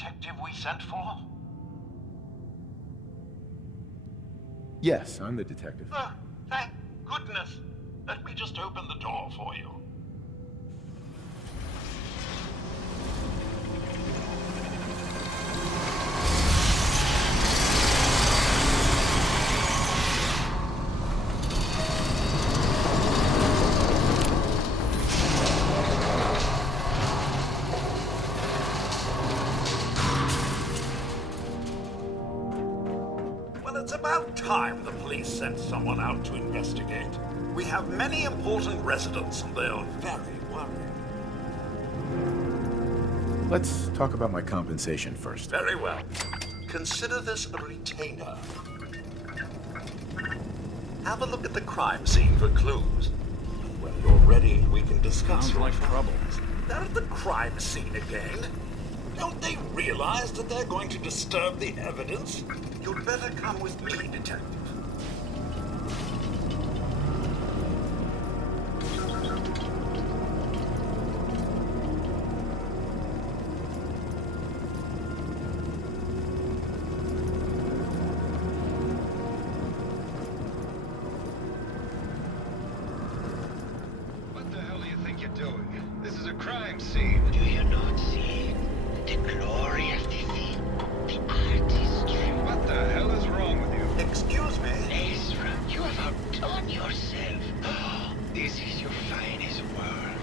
detective we sent for? Yes, I'm the detective. Oh, thank goodness. Let me just open the door for you. It's about time the police sent someone out to investigate. We have many important residents and they are very worried. Let's talk about my compensation first. Very well. Consider this a retainer. Have a look at the crime scene for clues. When you're ready, we can discuss. Sounds like trouble. They're at the crime scene again. Don't they realize that they're going to disturb the evidence? You'd better come with me, detective. What the hell do you think you're doing? This is a crime scene. Do you not see the glory of the scene? The artistry. What the hell is wrong with you? Excuse me? Ezra, you have outdone yourself. This is your finest work.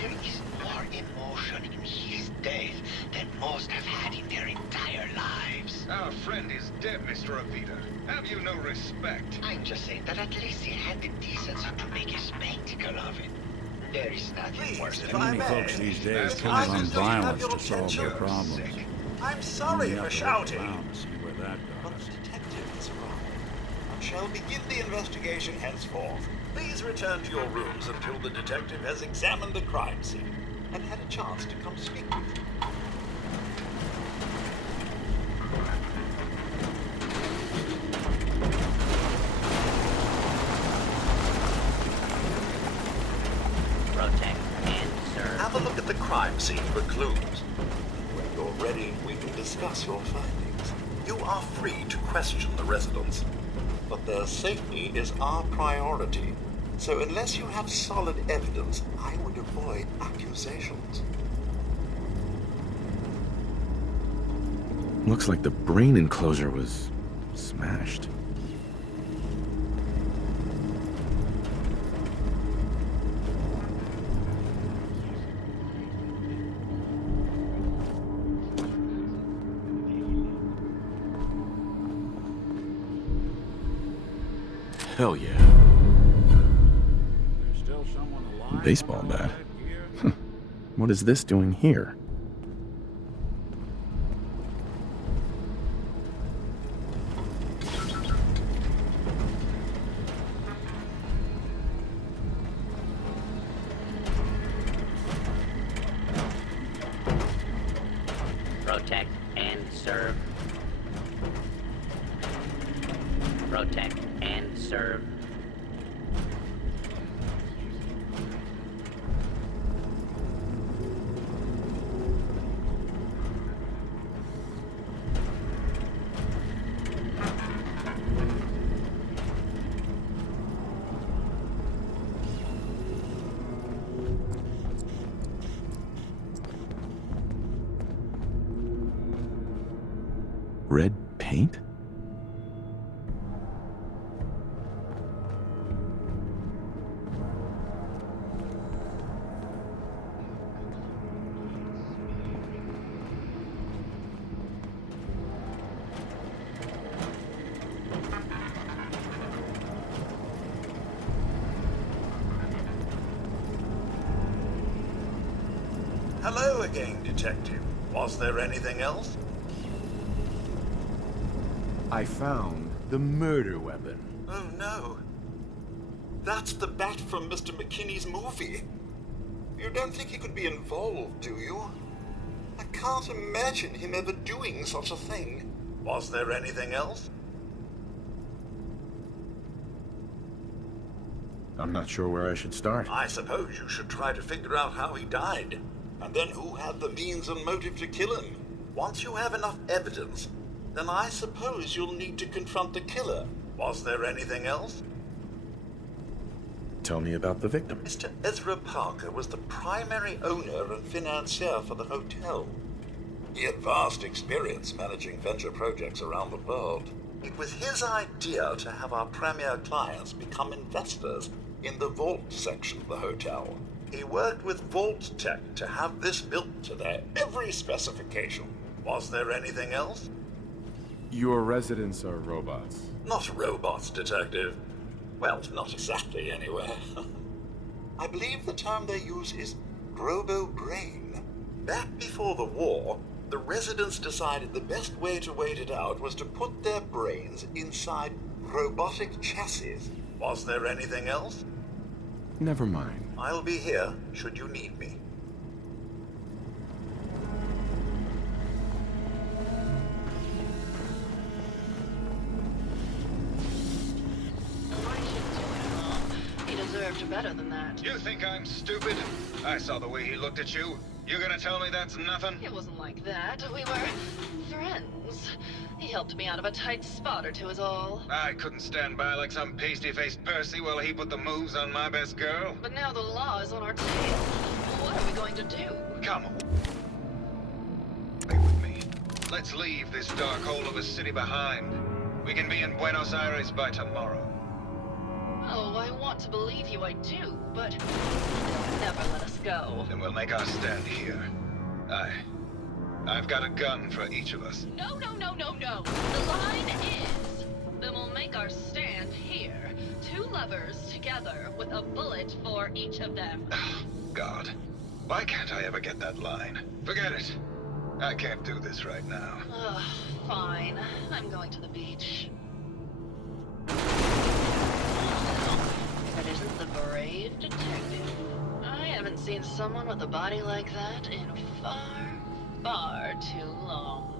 There is more emotion in his death than most have had in their entire lives. Our friend is dead, Mr. Avita. Have you no respect? I'm just saying that at least he had the decency to make a spectacle of it. There is nothing Please, worse if than I Many may. folks these days That's count fine. on Just have violence your to solve their attention. problems. Sick. I'm sorry You for have to look shouting. around to see where that But goes. the detective has arrived. I shall begin the investigation henceforth. Please return to your rooms until the detective has examined the crime scene and had a chance to come speak with you. protect and serve. Have a look at the crime scene for clues. When you're ready, we can discuss your findings. You are free to question the residents, but their safety is our priority. So unless you have solid evidence, I would avoid accusations. Looks like the brain enclosure was smashed. Hell yeah. There's still someone alive. Baseball bat. What is this doing here? Protect and serve. Protect and serve. Red paint? Hello again, detective. Was there anything else? I found the murder weapon. Oh no. That's the bat from Mr. McKinney's movie. You don't think he could be involved, do you? I can't imagine him ever doing such a thing. Was there anything else? I'm not sure where I should start. I suppose you should try to figure out how he died. And then who had the means and motive to kill him. Once you have enough evidence, then I suppose you'll need to confront the killer. Was there anything else? Tell me about the victim. Mr. Ezra Parker was the primary owner and financier for the hotel. He had vast experience managing venture projects around the world. It was his idea to have our premier clients become investors in the vault section of the hotel. He worked with Vault Tech to have this built to their every specification. Was there anything else? Your residents are robots. Not robots, Detective. Well, not exactly, anyway. I believe the term they use is robo-brain. Back before the war, the residents decided the best way to wait it out was to put their brains inside robotic chassis. Was there anything else? Never mind. I'll be here should you need me. Why should do it? He deserved better than that. You think I'm stupid? I saw the way he looked at you. You gonna tell me that's nothing? It wasn't like that. We were friends. He helped me out of a tight spot or two is all. I couldn't stand by like some pasty-faced Percy while he put the moves on my best girl. But now the law is on our tail. What are we going to do? Come on. Stay with me. Let's leave this dark hole of a city behind. We can be in Buenos Aires by tomorrow. Oh, I want to believe you, I do, but never let us go. Then we'll make our stand here. I've got a gun for each of us. No, no, no, no, no. The line is, then we'll make our stand here. Two lovers together with a bullet for each of them. God. Why can't I ever get that line? Forget it. I can't do this right now. Ugh, fine. I'm going to the beach. If it isn't the brave detective. I haven't seen someone with a body like that in far too long.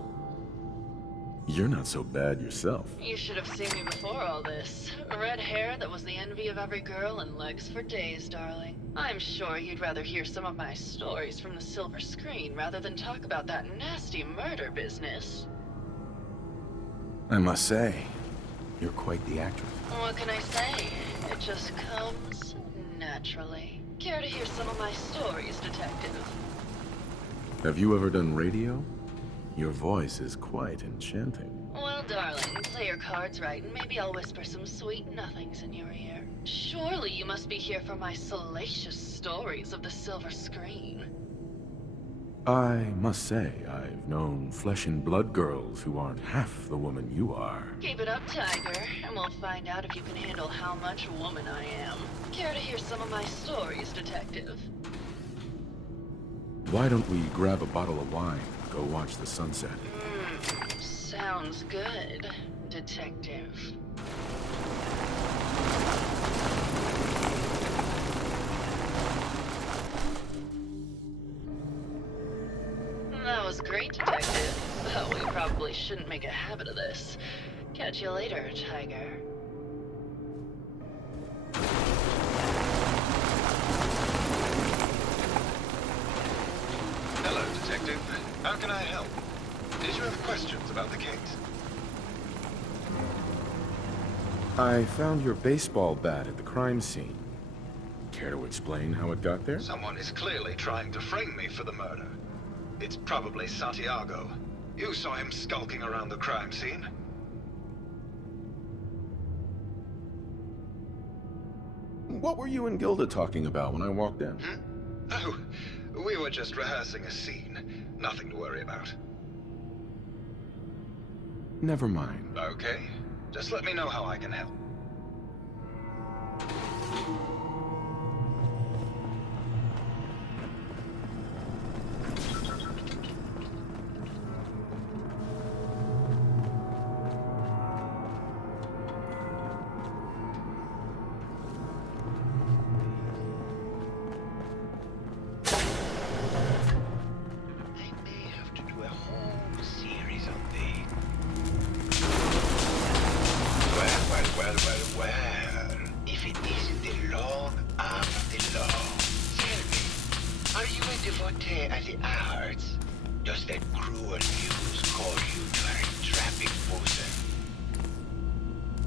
You're not so bad yourself. You should have seen me before all this. Red hair that was the envy of every girl and legs for days, darling. I'm sure you'd rather hear some of my stories from the silver screen rather than talk about that nasty murder business. I must say, you're quite the actress. What can I say? It just comes naturally. Care to hear some of my stories, detective? Have you ever done radio? Your voice is quite enchanting. Well, darling, play your cards right, and maybe I'll whisper some sweet nothings in your ear. Surely you must be here for my salacious stories of the silver screen. I must say, I've known flesh and blood girls who aren't half the woman you are. Keep it up, Tiger, and we'll find out if you can handle how much woman I am. Care to hear some of my stories, detective? Why don't we grab a bottle of wine and go watch the sunset? Sounds good, detective. That was great, detective. But we probably shouldn't make a habit of this. Catch you later, Tiger. Hello, Detective. How can I help? Did you have questions about the case? I found your baseball bat at the crime scene. Care to explain how it got there? Someone is clearly trying to frame me for the murder. It's probably Santiago. You saw him skulking around the crime scene. What were you and Gilda talking about when I walked in? Oh, we were just rehearsing a scene. Nothing to worry about. Never mind. Okay. Just let me know how I can help. Does that cruel news call you to her entrapping bosom?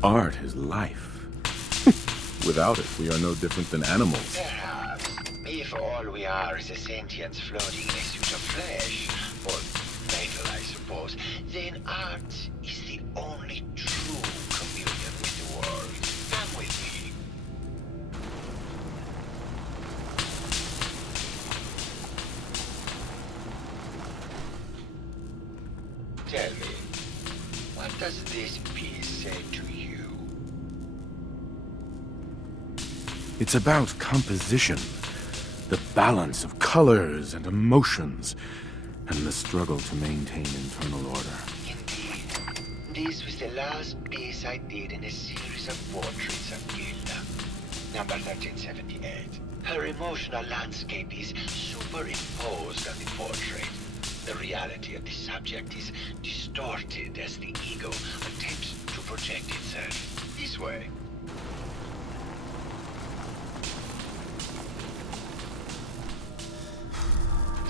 Art is life. Without it, we are no different than animals. Perhaps, if all we are is a sentience floating in a suit of flesh, or metal, I suppose, then art is the only true communion with the world. Come with me. Tell me, what does this piece say to you? It's about composition, the balance of colors and emotions, and the struggle to maintain internal order. Indeed. This was the last piece I did in a series of portraits of Gilda. Number 1378. Her emotional landscape is superimposed on the portrait. The reality of the subject is distorted as the ego attempts to project itself this way.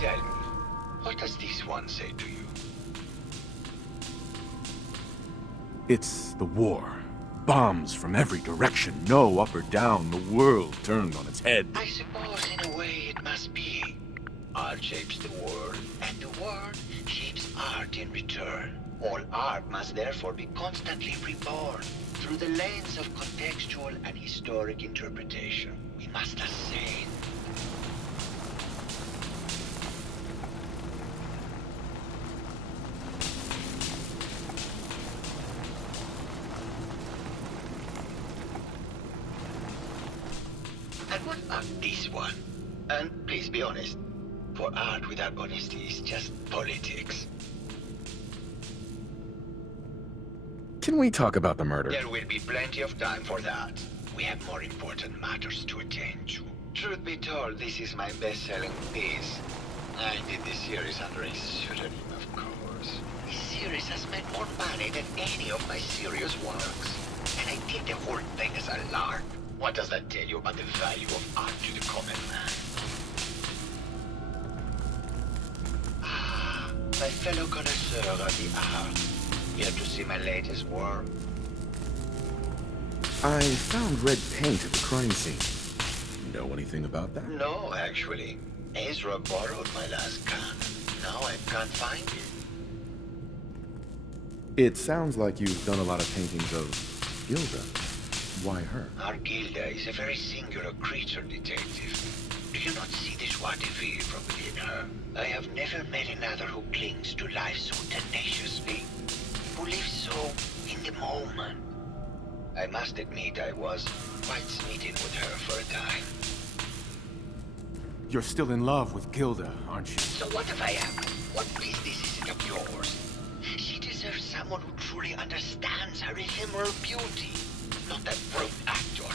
Tell me, what does this one say to you? It's the war. Bombs from every direction, no up or down, the world turned on its head. I suppose in a way it must be. Art shapes the world, and the world shapes art in return. All art must therefore be constantly reborn through the lens of contextual and historic interpretation. We must assail. And what about this one? And please be honest, for art without honesty is just politics. Can we talk about the murder? There will be plenty of time for that. We have more important matters to attend to. Truth be told, this is my best-selling piece. I did this series under a pseudonym, of course. This series has made more money than any of my serious works. And I did the whole thing as a lark. What does that tell you about the value of art to the common man? Ah, my fellow connoisseur of the art. Here to see my latest work? I found red paint at the crime scene. Know anything about that? No, actually. Ezra borrowed my last can. Now I can't find it. It sounds like you've done a lot of paintings of Gilda. Why her? Our Gilda is a very singular creature, detective. Do you not see the joie de vivre from within her? I have never met another who clings to life so tenaciously, who lives so in the moment. I must admit I was quite smitten with her for a time. You're still in love with Gilda, aren't you? So what if I am? What business is it of yours? She deserves someone who truly understands her ephemeral beauty, not that broke actor.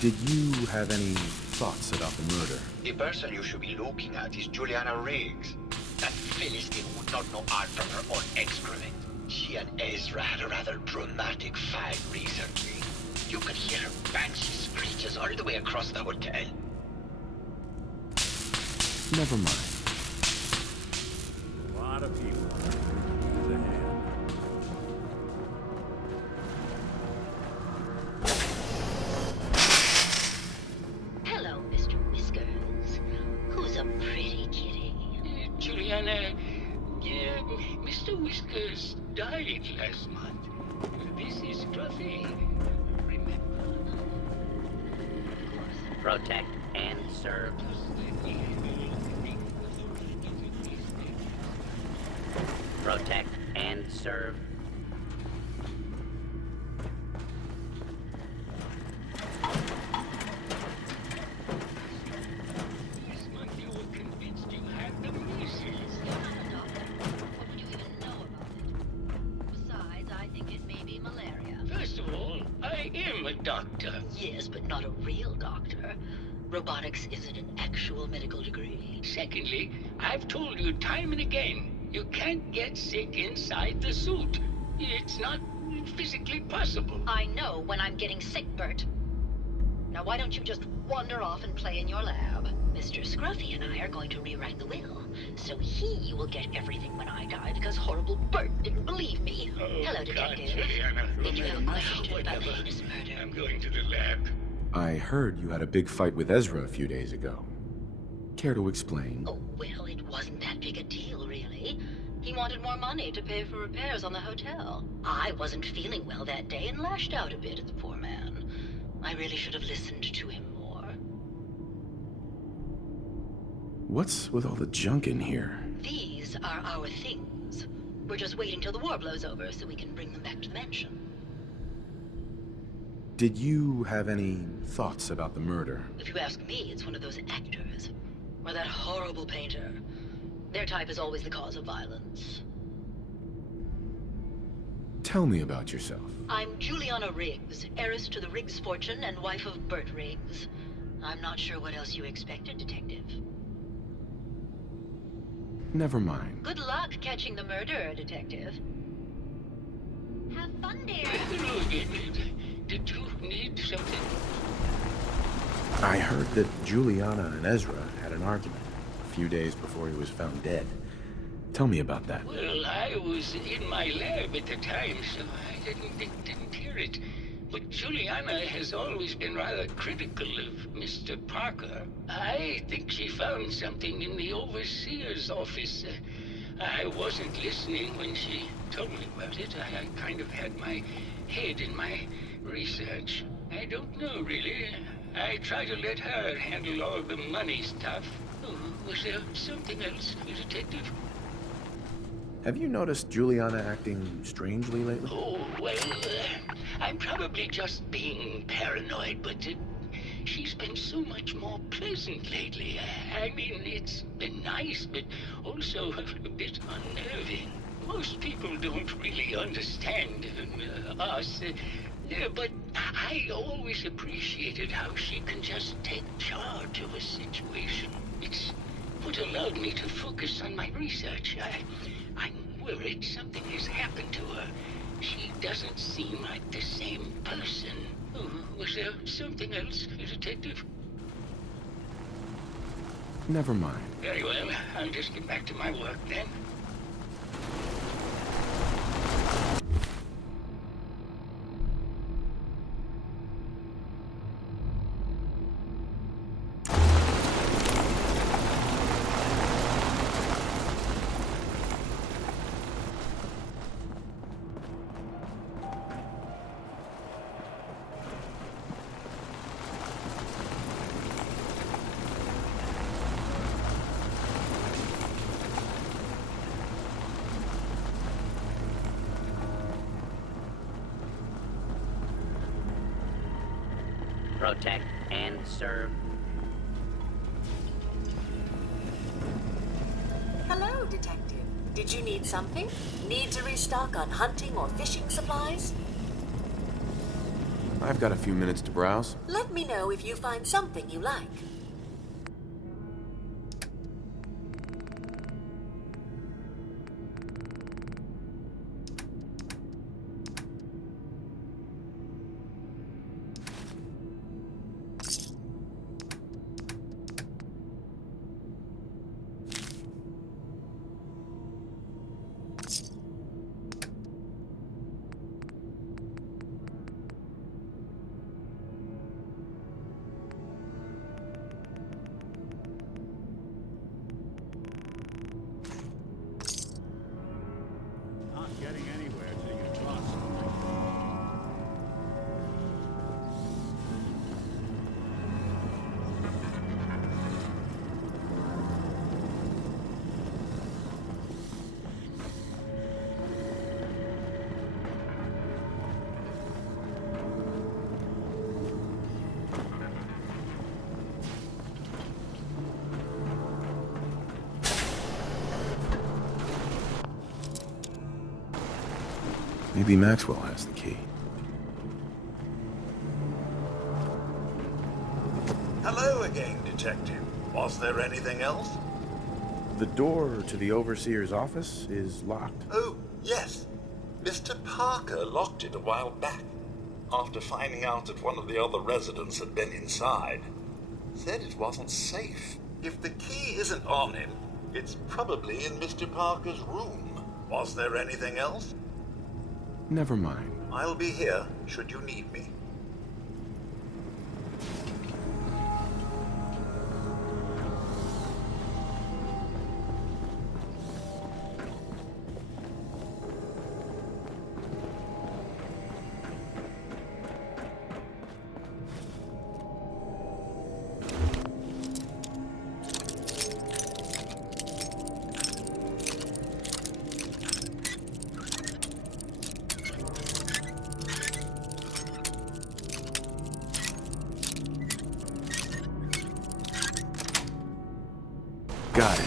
Did you have any thoughts about the murder? The person you should be looking at is Juliana Riggs. That Philistine would not know art from her own excrement. She and Ezra had a rather dramatic fight recently. You could hear her banshee screeches all the way across the hotel. Never mind. A lot of people. The hand. Hello, Mr. Whiskers. Who's a pretty kitty? Juliana, Mr. Whiskers died last month. This is Fluffy. Remember? Protect and serve. Protect and serve. This month you were convinced you had the measles. What would you even know about it? Besides, I think it may be malaria. First of all, I am a doctor. Yes, but not a real doctor. Robotics isn't an actual medical degree. Secondly, I've told you time and again, you can't get sick inside the suit. It's not physically possible. I know when I'm getting sick, Bert. Now why don't you just wander off and play in your lab? Mr. Scruffy and I are going to rewrite the will, so he will get everything when I die because horrible Bert didn't believe me. Oh, Hello, God, Detective. Juliana. Did you have a question about the Whatever. heinous murder? I'm going to the lab. I heard you had a big fight with Ezra a few days ago. Care to explain? Oh, well, it wasn't that big a deal, really. He wanted more money to pay for repairs on the hotel. I wasn't feeling well that day and lashed out a bit at the poor man. I really should have listened to him more. What's with all the junk in here? These are our things. We're just waiting till the war blows over so we can bring them back to the mansion. Did you have any thoughts about the murder? If you ask me, it's one of those actors. Or that horrible painter. Their type is always the cause of violence. Tell me about yourself. I'm Juliana Riggs, heiress to the Riggs fortune and wife of Bert Riggs. I'm not sure what else you expected, Detective. Never mind. Good luck catching the murderer, Detective. Have fun, dear. Hello, did you need something? I heard that Juliana and Ezra had an argument a few days before he was found dead. Tell me about that. Well, I was in my lab at the time, so I didn't hear it. But Juliana has always been rather critical of Mr. Parker. I think she found something in the overseer's office. I wasn't listening when she told me about it. I kind of had my head in my research. I don't know, really. I try to let her handle all the money stuff. Oh, was there something else, Detective? Have you noticed Juliana acting strangely lately? Oh, well, I'm probably just being paranoid, but she's been so much more pleasant lately. I mean, it's been nice, but also a bit unnerving. Most people don't really understand us, but I always appreciated how she can just take charge of a situation. It's what allowed me to focus on my research. I'm worried something has happened to her. She doesn't seem like the same person. Oh, was there something else, Detective? Never mind. Very well. I'll just get back to my work then. Protect and serve. Hello, Detective. Did you need something? Need to restock on hunting or fishing supplies? I've got a few minutes to browse. Let me know if you find something you like. Not getting anywhere till you draw something. Maybe Maxwell has the key. Hello again, Detective. Was there anything else? The door to the overseer's office is locked. Oh, yes. Mr. Parker locked it a while back, after finding out that one of the other residents had been inside. Said it wasn't safe. If the key isn't on him, it's probably in Mr. Parker's room. Was there anything else? Never mind. I'll be here should you need me. Got it.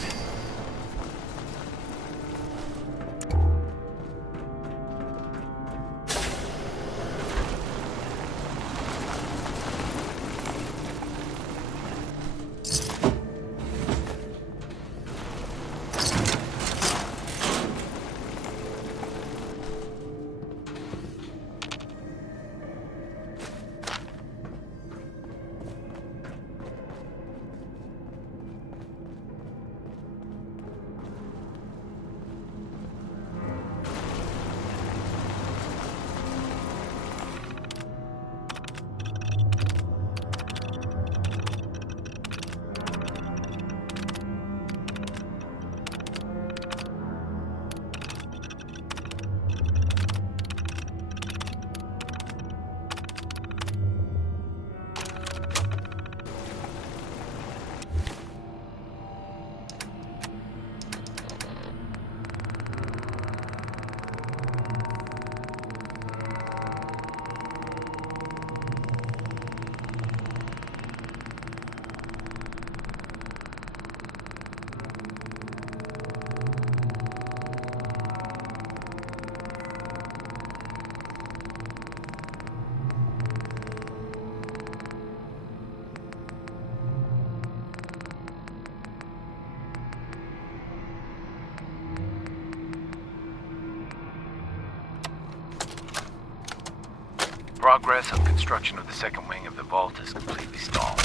Progress on construction of the second wing of the vault is completely stalled.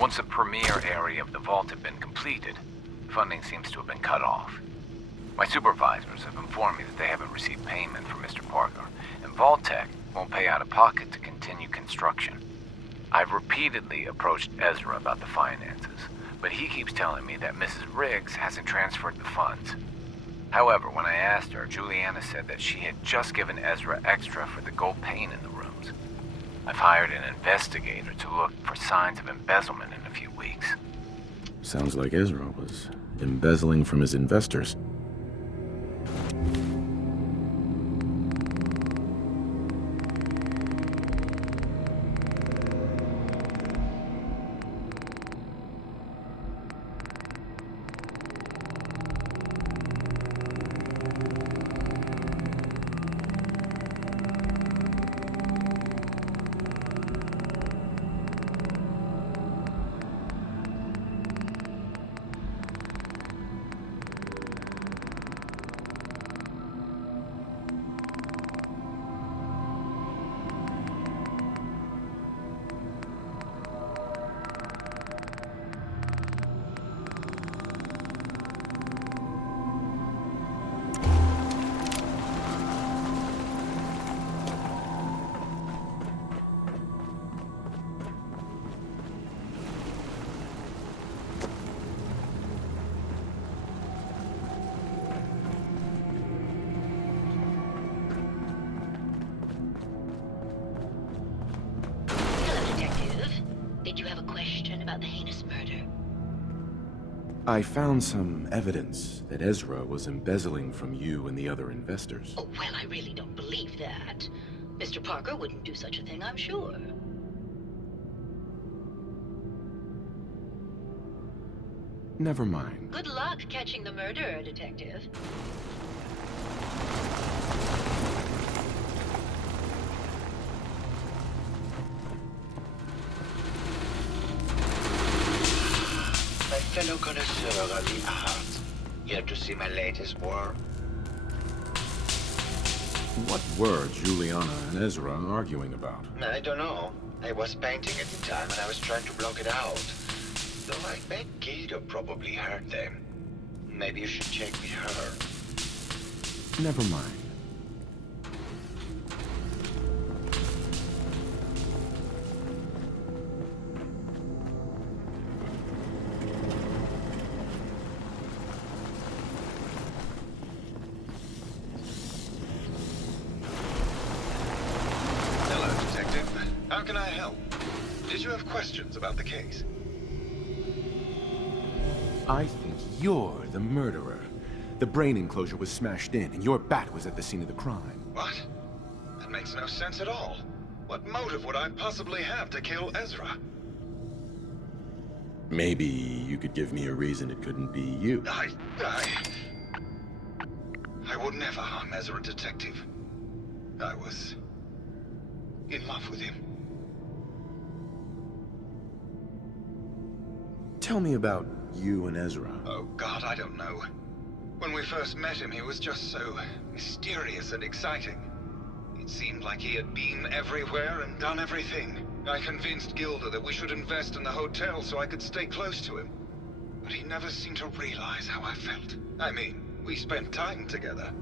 Once the premier area of the vault had been completed, funding seems to have been cut off. My supervisors have informed me that they haven't received payment from Mr. Parker, and Vault-Tec won't pay out of pocket to continue construction. I've repeatedly approached Ezra about the finances, but he keeps telling me that Mrs. Riggs hasn't transferred the funds. However, when I asked her, Juliana said that she had just given Ezra extra for the gold paint in the rooms. I've hired an investigator to look for signs of embezzlement in a few weeks. Sounds like Ezra was embezzling from his investors. I found some evidence that Ezra was embezzling from you and the other investors. Oh, well, I really don't believe that. Mr. Parker wouldn't do such a thing, I'm sure. Never mind. Good luck catching the murderer, Detective. My fellow connoisseur of the arts, here to see my latest work. What were Juliana and Ezra arguing about? I don't know. I was painting at the time and I was trying to block it out. Though I bet Gilda probably heard them. Maybe you should check with her. Never mind. Hello, Detective. How can I help? Did you have questions about the case? I think you're the murderer. The brain enclosure was smashed in, and your bat was at the scene of the crime. What? That makes no sense at all. What motive would I possibly have to kill Ezra? Maybe you could give me a reason it couldn't be you. I would never harm Ezra, Detective. I was in love with him. Tell me about you and Ezra. Oh God, I don't know. When we first met him, he was just so mysterious and exciting. It seemed like he had been everywhere and done everything. I convinced Gilda that we should invest in the hotel so I could stay close to him. But he never seemed to realize how I felt. I mean, we spent time together.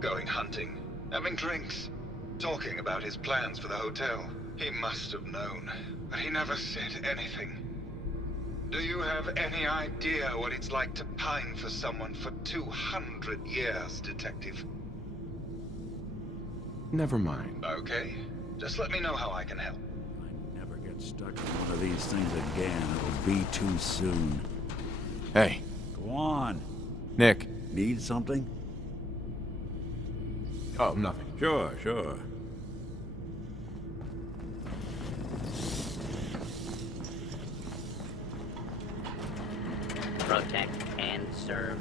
Going hunting, having drinks, talking about his plans for the hotel. He must have known, but he never said anything. Do you have any idea what it's like to pine for someone for 200 years, Detective? Never mind. Okay. Just let me know how I can help. I never get stuck in one of these things again. It'll be too soon. Hey. Go on. Nick. Need something? Oh, nothing. Sure, sure. Protect and serve.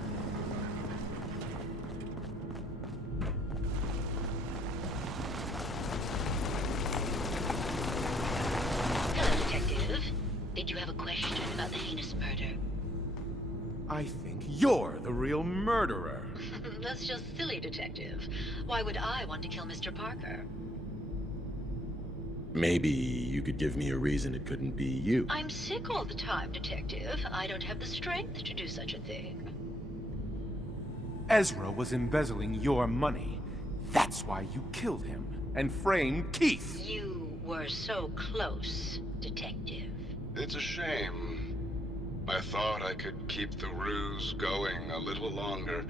Hello, Detective. Did you have a question about the heinous murder? I think you're the real murderer. That's just silly, Detective. Why would I want to kill Mr. Parker? Maybe you could give me a reason it couldn't be you. I'm sick all the time, Detective. I don't have the strength to do such a thing. Ezra was embezzling your money. That's why you killed him and framed Keith. You were so close, Detective. It's a shame. I thought I could keep the ruse going a little longer.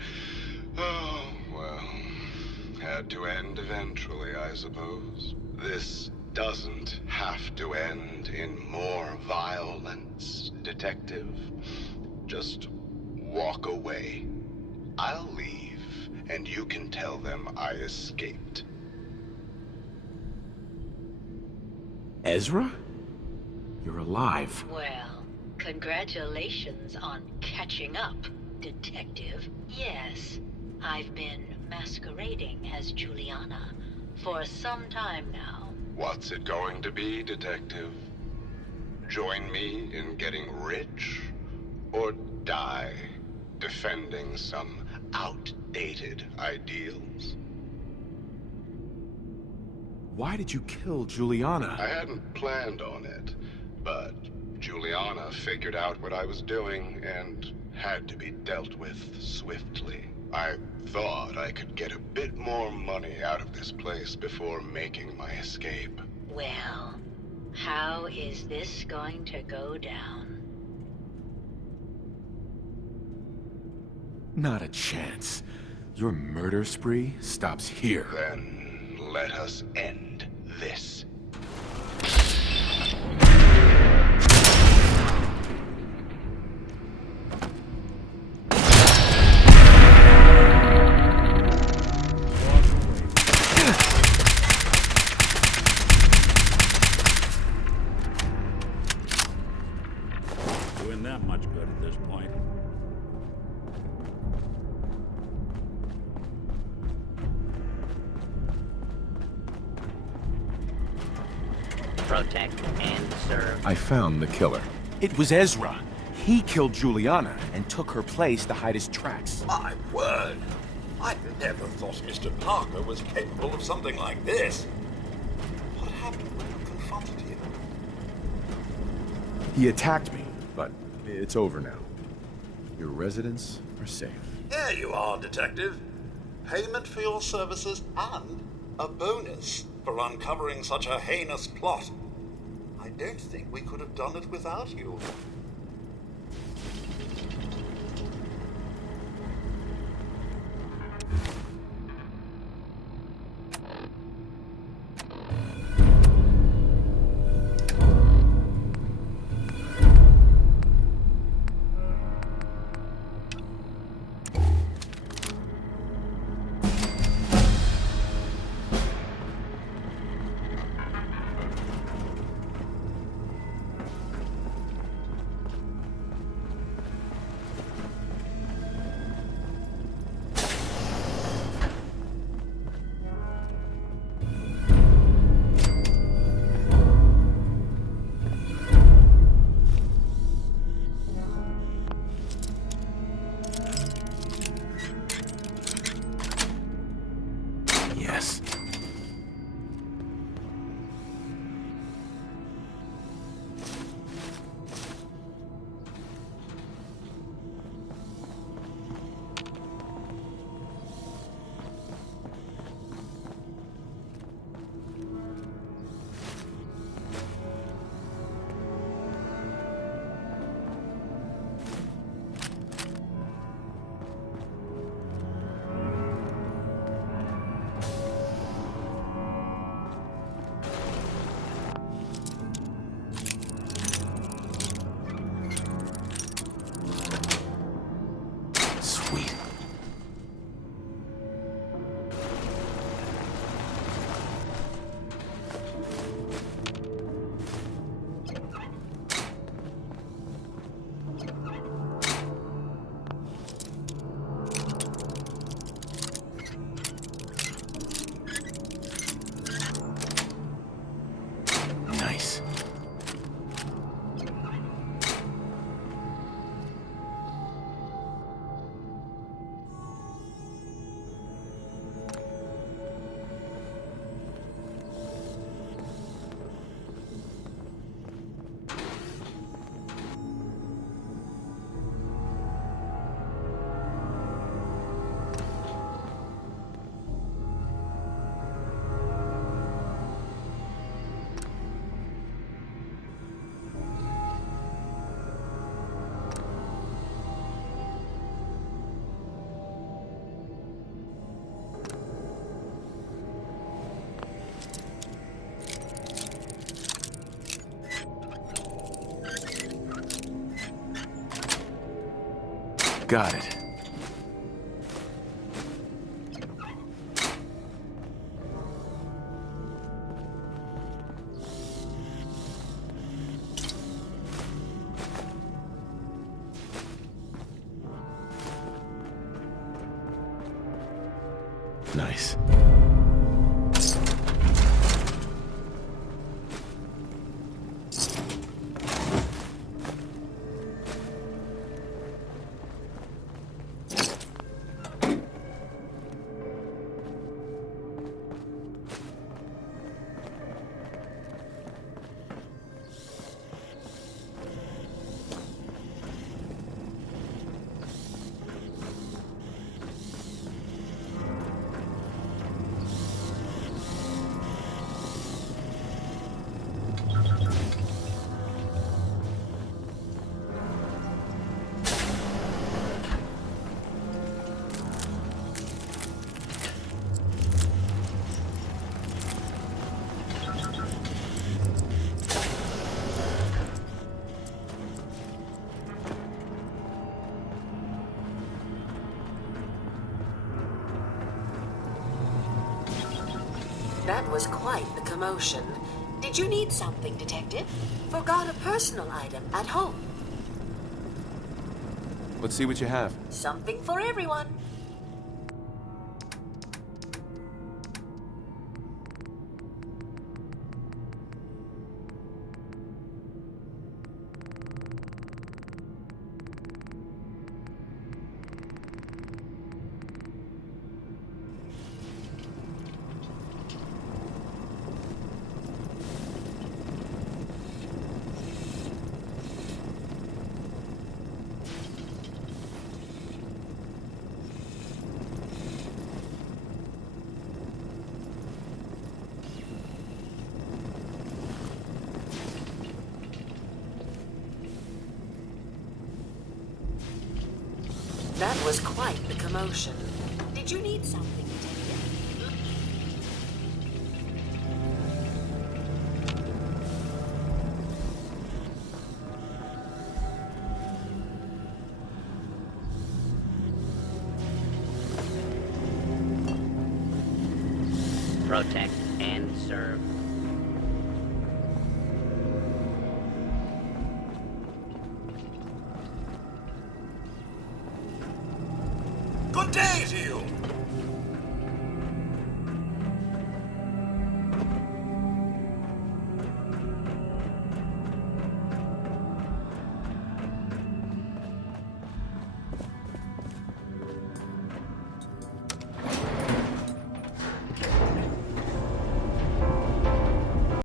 Oh, well. Had to end eventually, I suppose. This doesn't have to end in more violence, Detective. Just walk away. I'll leave, and you can tell them I escaped. Ezra? You're alive. Well, congratulations on catching up, Detective. Yes, I've been masquerading as Juliana for some time now. What's it going to be, Detective? Join me in getting rich? Or die defending some outdated ideals? Why did you kill Juliana? I hadn't planned on it, but Juliana figured out what I was doing and had to be dealt with swiftly. I thought I could get a bit more money out of this place before making my escape. Well, how is this going to go down? Not a chance. Your murder spree stops here. Then let us end this. Doing that much good at this point. Protect and serve. I found the killer. It was Ezra. He killed Juliana and took her place to hide his tracks. My word! I never thought Mr. Parker was capable of something like this. What happened when you confronted him? He attacked me, but It's over now. Your residents are safe. Here you are, Detective. Payment for your services and a bonus for uncovering such a heinous plot. I don't think we could have done it without you. Yes. Sweet. Nice. Got it. Nice. That was quite the commotion. Did you need something, Detective? Forgot a personal item at home. Let's see what you have. Something for everyone. That was quite the commotion. Did you need something, Detective? Protect and serve. Good day to you.